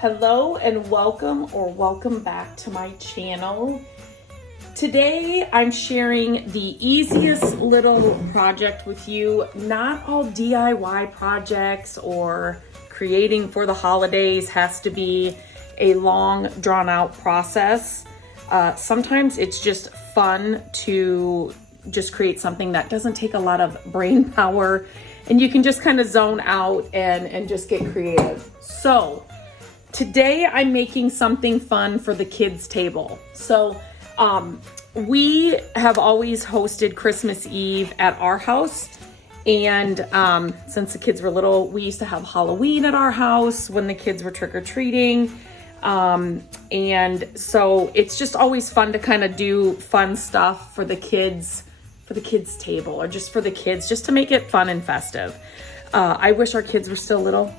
Hello and welcome back to my channel. Today I'm sharing the easiest little project with you. Not all DIY projects or creating for the holidays has to be a long drawn out process. Sometimes it's just fun to just create something that doesn't take a lot of brain power and you can just kind of zone out and just get creative. So today I'm making something fun for the kids' table. So we have always hosted Christmas Eve at our house. And since the kids were little, we used to have Halloween at our house when the kids were trick-or-treating. And so it's just always fun to kind of do fun stuff for the kids' table, or just for the kids, just to make it fun and festive. I wish our kids were still little.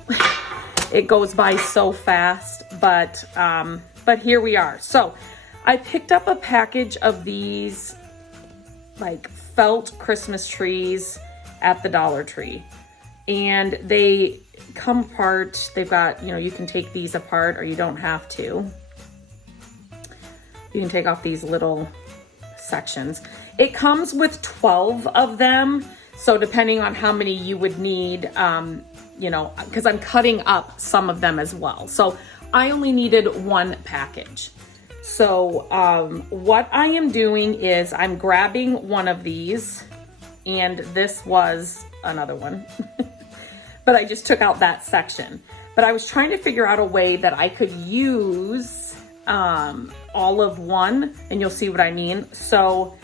It goes by so fast, but here we are. So I picked up a package of these like felt Christmas trees at the Dollar Tree, and they come apart. They've got, you can take these apart or you don't have to. You can take off these little sections. It comes with 12 of them. So depending on how many you would need, because I'm cutting up some of them as well. So I only needed one package. So what I am doing is I'm grabbing one of these, and this was another one, but I just took out that section. But I was trying to figure out a way that I could use all of one, and you'll see what I mean. So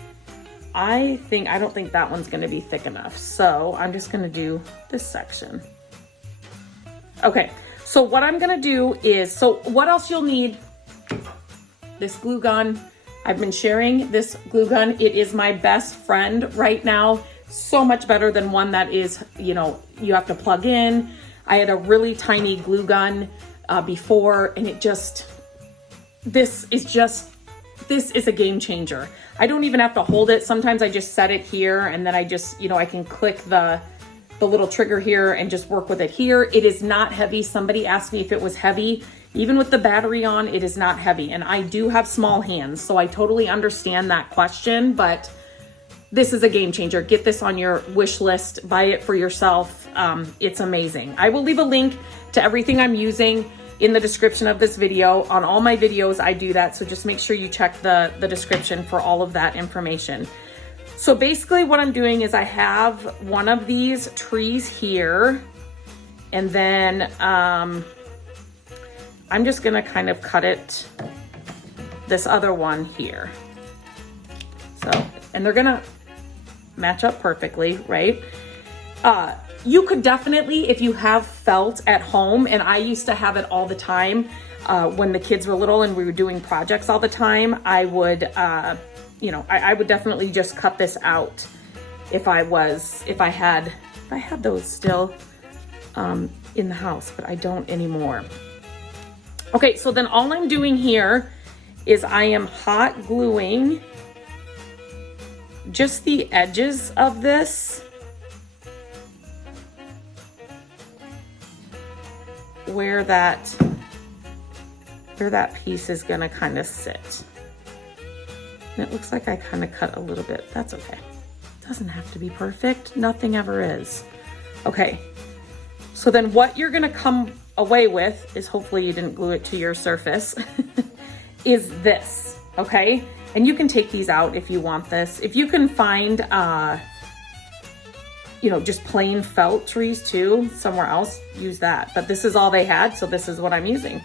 I don't think that one's gonna be thick enough. So I'm just gonna do this section. Okay, so what I'm gonna do is, so what else you'll need, this glue gun. I've been sharing this glue gun. It is my best friend right now. So much better than one that is, you have to plug in. I had a really tiny glue gun before, and this is a game changer. I don't even have to hold it. Sometimes I just set it here, and then I just, I can click the little trigger here and just work with it here. It is not heavy. Somebody asked me if it was heavy. Even with the battery on, it is not heavy. And I do have small hands, so I totally understand that question, but this is a game changer. Get this on your wish list. Buy it for yourself. It's amazing. I will leave a link to everything I'm using in the description of this video. On all my videos, I do that, so just make sure you check the description for all of that information. So basically what I'm doing is I have one of these trees here, and then I'm just gonna kind of cut it, this other one here. So, and they're gonna match up perfectly, right? You could definitely, if you have felt at home, and I used to have it all the time when the kids were little and we were doing projects all the time, I would, I would definitely just cut this out if I had those still in the house, but I don't anymore. Okay, so then all I'm doing here is I am hot gluing just the edges of this where that piece is gonna kind of sit. And it looks like I kind of cut a little bit. That's okay. It doesn't have to be perfect. Nothing ever is. Okay, so then what you're gonna come away with is, hopefully you didn't glue it to your surface, is this, okay? And you can take these out if you want this. If you can find, just plain felt trees too, somewhere else, use that. But this is all they had, so this is what I'm using.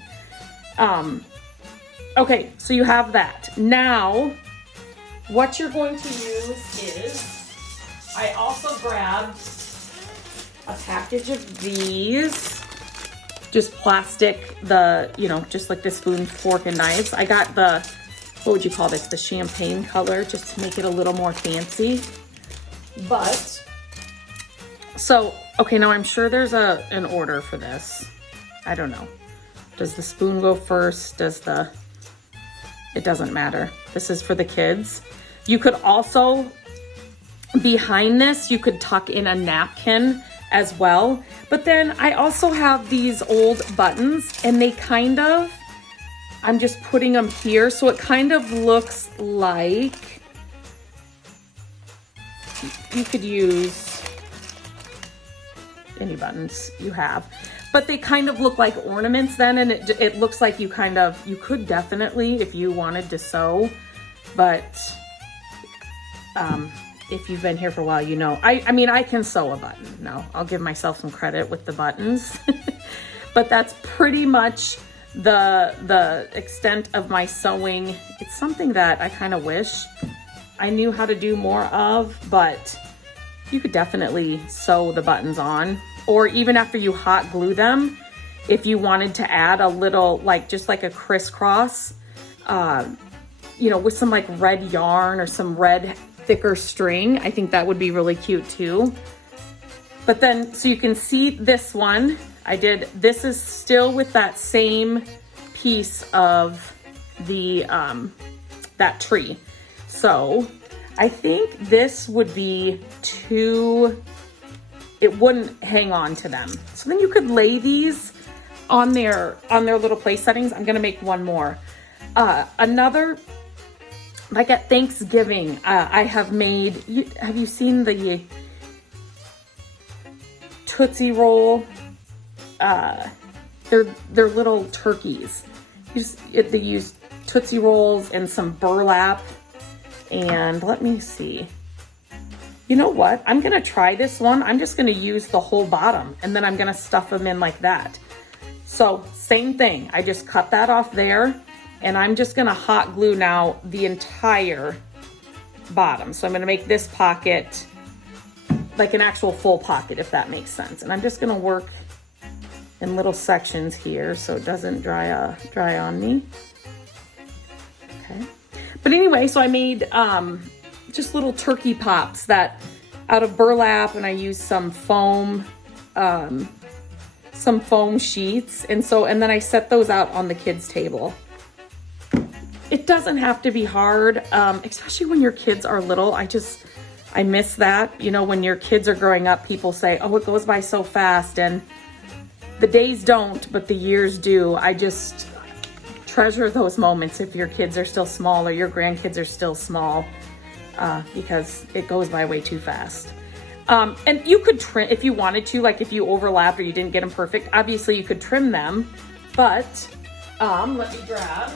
Okay, so you have that. Now, what you're going to use is, I also grabbed a package of these, just plastic, just like the spoon, fork, and knives. I got the, what would you call this? The champagne color, just to make it a little more fancy. But, so, okay, now I'm sure there's an order for this. I don't know. Does the spoon go first? It doesn't matter. This is for the kids. You could also, behind this, you could tuck in a napkin as well. But then I also have these old buttons, and they kind of, I'm just putting them here, so it kind of looks like, you could use any buttons you have, but they kind of look like ornaments then, and it looks like you could definitely, if you wanted to sew, but if you've been here for a while, you know, I mean, I can sew a button. No, I'll give myself some credit with the buttons, but that's pretty much the extent of my sewing. It's something that I kind of wish I knew how to do more of, but you could definitely sew the buttons on, or even after you hot glue them, if you wanted to add a little, like just like a crisscross, you know, with some like red yarn or some red thicker string, I think that would be really cute too. But then, so you can see this one, this is still with that same piece of the, that tree. So I think this would be it wouldn't hang on to them. So then you could lay these on their little place settings. I'm gonna make one more. Another, like at Thanksgiving, I have made, have you seen the Tootsie Roll? They're little turkeys. They use Tootsie Rolls and some burlap. And let me see. You know what? I'm gonna try this one. I'm just gonna use the whole bottom, and then I'm gonna stuff them in like that. So same thing. I just cut that off there, and I'm just gonna hot glue now the entire bottom. So I'm gonna make this pocket like an actual full pocket, if that makes sense. And I'm just gonna work in little sections here so it doesn't dry on me. Okay. But anyway, so I made just little turkey pops that out of burlap, and I used some foam sheets, and then I set those out on the kids' table. It doesn't have to be hard, especially when your kids are little. I miss that. You know, when your kids are growing up, people say, oh, it goes by so fast, and the days don't, but the years do. I just treasure those moments if your kids are still small or your grandkids are still small, because it goes by way too fast. And you could trim if you wanted to, like if you overlapped or you didn't get them perfect, obviously you could trim them, but let me grab,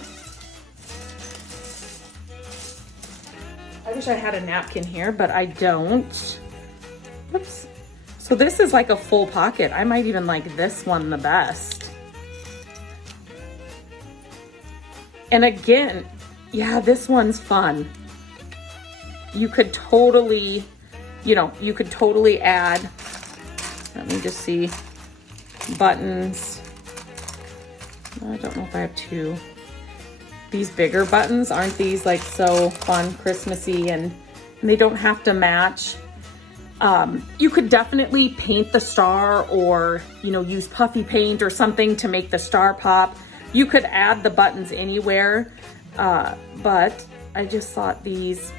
I wish I had a napkin here, but I don't. Whoops. So this is like a full pocket. I might even like this one the best. And again, yeah, this one's fun. You could totally, add, let me just see, buttons. I don't know if I have two. These bigger buttons, aren't these like so fun, Christmassy, and they don't have to match. You could definitely paint the star, or, use puffy paint or something to make the star pop. You could add the buttons anywhere, but I just thought these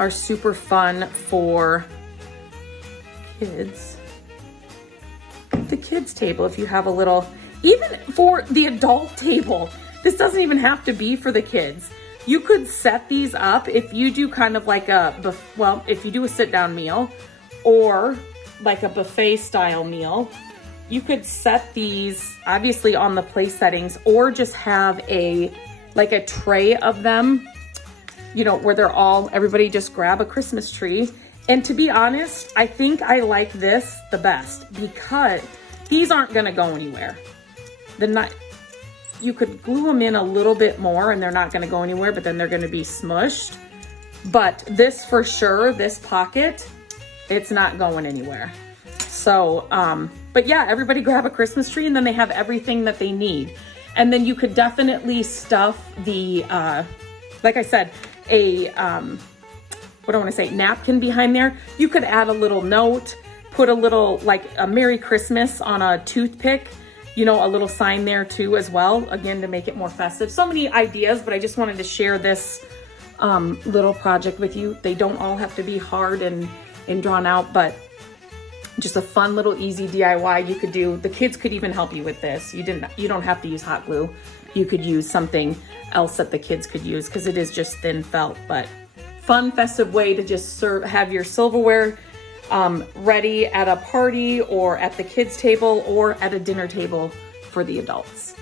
are super fun for kids. The kids table, if you have a little, even for the adult table, this doesn't even have to be for the kids. You could set these up if you do kind of like if you do a sit down meal or like a buffet style meal. You could set these obviously on the place settings, or just have a tray of them, where everybody just grab a Christmas tree. And to be honest, I think I like this the best because these aren't gonna go anywhere. You could glue them in a little bit more and they're not gonna go anywhere, but then they're gonna be smushed. But this for sure, this pocket, it's not going anywhere. So, but yeah, everybody grab a Christmas tree and then they have everything that they need. And then you could definitely stuff the, like I said, napkin behind there. You could add a little note, put a little, like a Merry Christmas on a toothpick, a little sign there too as well, again, to make it more festive. So many ideas, but I just wanted to share this little project with you. They don't all have to be hard and drawn out, but Just a fun little easy DIY you could do. The kids could even help you with this. You don't have to use hot glue. You could use something else that the kids could use because it is just thin felt, but fun festive way to just have your silverware ready at a party or at the kids table or at a dinner table for the adults.